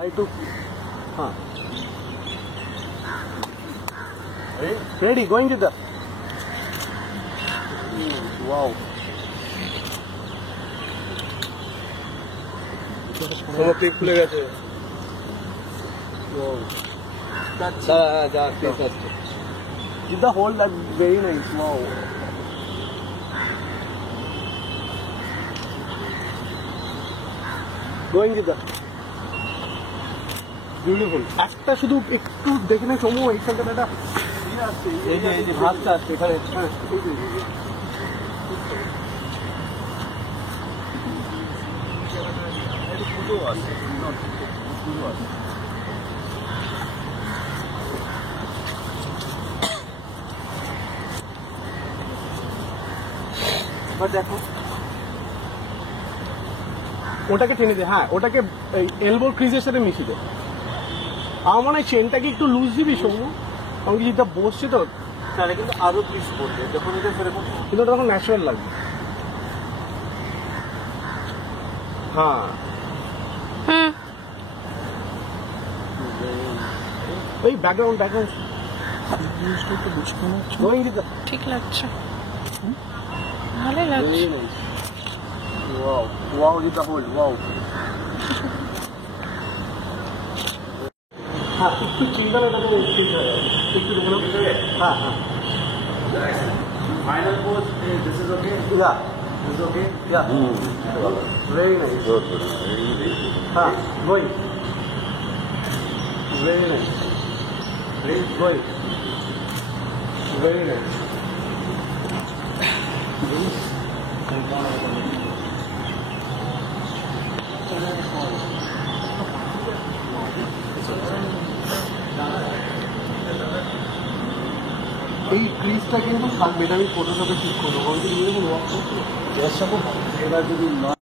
Try to. Huh. Ready, going to the. Wow. তোমার ক্লিপ খুলে গেছে। Wow. That's যা ক্লিপ আছে। the whole that very nice. Wow. Going with the. Beautiful. একটা শুধু একটু দেখে নে চমু এইখানটা একটা ইয়ে আছে এই যে ভাতটা আছে এখানে হ্যাঁ এই যে পুরো আছে পুরো আছে বাট দেখো ওটাকে টেনে দে হ্যাঁ ওটাকে এলবোর ক্রিজের সাথে মিশিয়ে দে আমার মনে হয় চেনটাকে একটু লুজ দিবি সৌম্য কারণ কি যেটা বসছে তো তাহলে কিন্তু আরো পিস করবে যখন এটা সেরকম কিন্তু ওটা তখন ন্যাচারাল লাগবে হ্যাঁ ওই ব্যাকগ্রাউন্ড ঠিক লাগছে ভালো লাগছে Wow, wow, with the whole, wow. हाँ, इसको चिंगल है तो ठीक है, इसको देखना पड़ेगा। हाँ, हाँ. Final pose, this is okay? Yeah, This is okay? yeah. Very nice. Good. हाँ, going. Very nice. Going. Very nice. এই ক্রিজটা কিন্তু থাকবে এটা আমি ফটোশপে ঠিক করবো কারণ কি ওয়ার্ক করতে এবার যদি